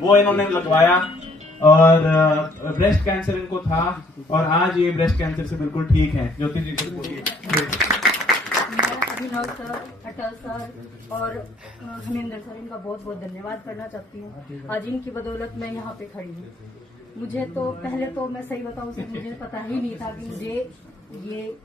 वो इन्होंने लगवाया और ब्रेस्ट कैंसर इनको था और आज ये ब्रेस्ट कैंसर से बिल्कुल ठीक है। ज्योति जी से बोलिए। अभिनव सर, अटल सर और हमिंदर सर, इनका बहुत बहुत धन्यवाद करना चाहती हूँ। आज इनकी बदौलत मैं यहाँ पे खड़ी हूँ। मुझे तो पहले तो मैं सही बताऊँ तो मुझे पता ही नहीं था कि मुझे ये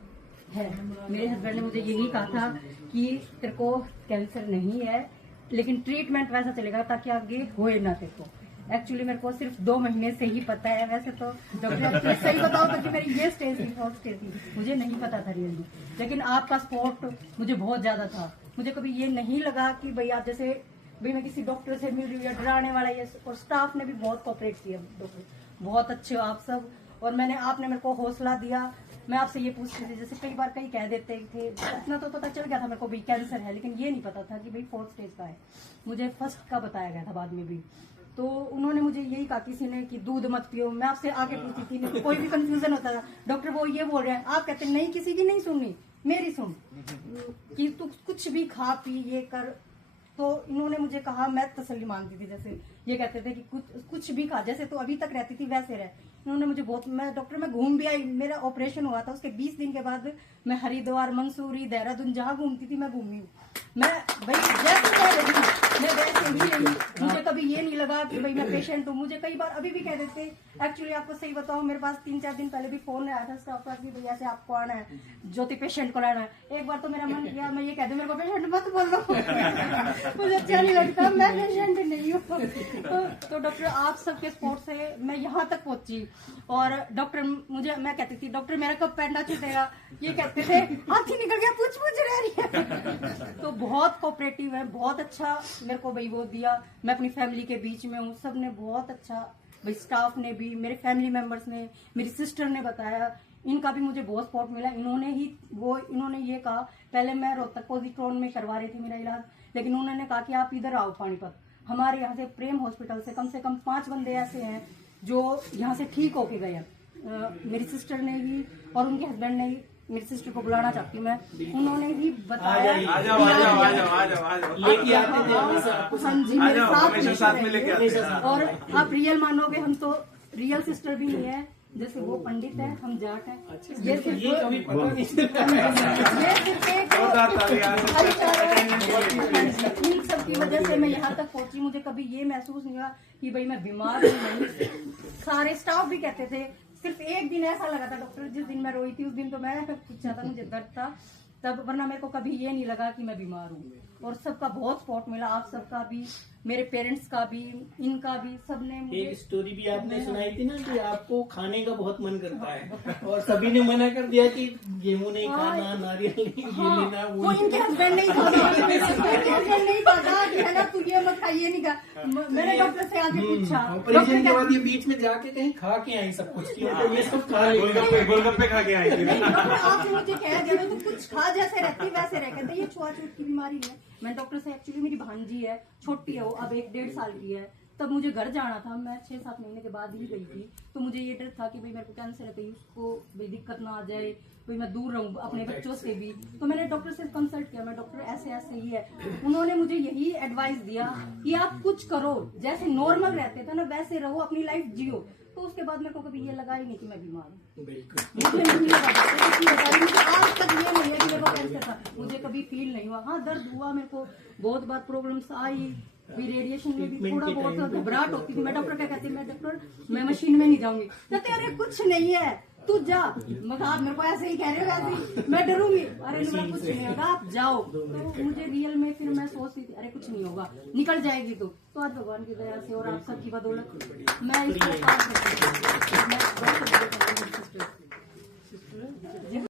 है। मेरे हस्बैंड ने मुझे यही कहा था कि तेरे को कैंसर नहीं है, लेकिन ट्रीटमेंट वैसा चलेगा ताकि आगे होए ना तेरे को। एक्चुअली मेरे को सिर्फ 2 महीने से ही पता है। वैसे तो डॉक्टर सही बताओ तो कि मेरी ये स्टेज थी, 4th स्टेज थी, मुझे नहीं पता था रियली। लेकिन आपका सपोर्ट मुझे बहुत ज्यादा था। मुझे कभी ये नहीं लगा कि भाई आप जैसे भाई मैं किसी डॉक्टर से मिल रही हूँ या डराने वाला ये। और स्टाफ ने भी बहुत कोऑपरेट किया, डॉक्टर बहुत अच्छे हो आप सब। और आपने मेरे को हौसला दिया। मैं आपसे ये पूछती थी, जैसे कई बार कई कह देते थे, इतना तो पता चल गया था मेरे को भाई कैंसर है, लेकिन ये नहीं पता था कि भाई 4th स्टेज का है। मुझे 1st का बताया गया था बाद में भी। तो उन्होंने मुझे यही कहा किसी ने कि दूध मत पियो। मैं आपसे आगे पूछती थी, कोई भी कंफ्यूजन होता था, डॉक्टर वो ये बोल रहे हैं, आप कहते नहीं किसी की नहीं सुननी, मेरी सुन कि तू कुछ भी खा पी ये कर। तो इन्होंने मुझे कहा, मैं तसल्ली मांगती थी, जैसे ये कहते थे कि कुछ भी खा, जैसे तो अभी तक रहती थी वैसे रह। इन्होंने मुझे बहुत, मैं डॉक्टर में घूम भी आई। मेरा ऑपरेशन हुआ था उसके 20 दिन के बाद मैं हरिद्वार, मंसूरी, देहरादून जहाँ घूमती थी मैं घूमी हूँ। मैं भाई जैसे मैं वैसे ही रही। मुझे कभी ये नहीं लगा कि भाई मैं पेशेंट हूँ। मुझे कई बार अभी भी कह देते, एक्चुअली आपको सही बताऊँ, मेरे पास 3-4 दिन पहले भी फोन आया था स्टाफ का कि भाई ऐसे आपको आना है, ज्योति पेशेंट को लाना है। एक बार तो मेरा मन किया मैं ये कह दूं मेरे को पेशेंट मत बोलो मुझे अच्छा नहीं लगता, मैं पेशेंट नहीं हूँ। तो डॉक्टर आप सबके सपोर्ट से मैं यहाँ तक पहुंची। और डॉक्टर मैं कहती थी, डॉक्टर मेरा कब पैंडा छूटेगा, ये कहते थे हाथी निकल गया, पूछ रह रही है। तो बहुत कोऑपरेटिव है, बहुत अच्छा मेरे को भाई वो दिया। मैं अपनी फैमिली के बीच में हूँ, सब ने बहुत अच्छा, भाई स्टाफ ने भी, मेरे फैमिली मेंबर्स ने, मेरी सिस्टर ने बताया, इनका भी मुझे बहुत सपोर्ट मिला। इन्होंने ये कहा, पहले मैं रोहतक पॉजिट्रॉन में करवा रही थी मेरा इलाज, लेकिन उन्होंने कहा कि आप इधर आओ पानीपत। हमारे यहाँ से प्रेम हॉस्पिटल से कम 5 बंदे ऐसे हैं जो यहाँ से ठीक होके गए हैं। मेरी सिस्टर ने भी और उनके हस्बैंड ने भी, मेरी सिस्टर को बुलाना चाहती हूँ मैं, उन्होंने भी बताया। हाँ जी, मेरे साथ में लेके। और आप रियल मानोगे, हम तो रियल सिस्टर भी नहीं है, जैसे वो पंडित है, हम जाट हैं। ये सिर्फ सबकी वजह से मैं यहाँ तक पहुंची। मुझे कभी ये महसूस नहीं हुआ कि भाई मैं बीमार हूँ। सारे स्टाफ भी कहते थे, सिर्फ एक दिन ऐसा लगा था डॉक्टर, जिस दिन मैं रोई थी उस दिन तो मैं पूछा था, मुझे दर्द था तब, वरना मेरे को कभी ये नहीं लगा कि मैं बीमार हूँ। और सबका बहुत सपोर्ट मिला, आप सबका भी, मेरे पेरेंट्स का भी, इनका भी, सबने मुझे। एक स्टोरी भी आपने सुनाई थी ना कि आपको खाने का बहुत मन करता है और सभी ने मना कर दिया कि गेहूं नहीं खाना, नारियल नहीं, ये लेना, वो इनके हस्बैंड नहीं खाता है ना, तू ये मत खा, ये नहीं खा। मैंने डॉक्टर से आके पूछा, ऑपरेशन के बाद ये बीच में जाके कहीं खा के आई सब कुछ, तो ये सब खा गोलगप्पे खा के आई थी। आपने मुझे कह दिया तो कुछ खा जैसे रहती वैसे रह, कहते ये छुआछूत की बीमारी है। मैं डॉक्टर से, एक्चुअली मेरी भांजी है, छोटी है वो, अब 1-1.5 साल की है। तब मुझे घर जाना था, मैं 6-7 महीने के बाद ही गई थी। तो मुझे ये डर था कि भाई मेरे को कैंसर है, कहीं उसको भाई दिक्कत ना आ जाए, भाई मैं दूर रहूं अपने बच्चों से भी। तो मैंने डॉक्टर से कंसल्ट किया, मैं डॉक्टर ऐसे ऐसे ही है। उन्होंने मुझे यही एडवाइस दिया कि आप कुछ करो, जैसे नॉर्मल रहते थे ना वैसे रहो, अपनी लाइफ जियो। तो उसके बाद मेरे को कभी ये लगा ही नहीं कि मैं बीमार हूँ। मुझे नहीं लगा, आज तक ये नहीं है कि मेरे को कैंसर था, मुझे कभी फील नहीं हुआ। हाँ, दर्द हुआ, मेरे को बहुत बार प्रॉब्लम्स आई, भी रेडिएशन में भी थोड़ा बहुत घबराहट होती थी। मैं डॉक्टर क्या कहती, मैं डॉक्टर मैं मशीन में नहीं जाऊंगी, कहते अरे कुछ नहीं है तू जा। आप मेरे को ऐसे ही कह रहे हो, ऐसे ही मैं डरूंगी, अरे मेरा कुछ नहीं होगा आप जाओ। तो मुझे रियल में फिर मैं सोचती थी अरे कुछ नहीं होगा, निकल जाएगी। तो आज भगवान की दया से और आप सबकी बदौलत मैं इसको पास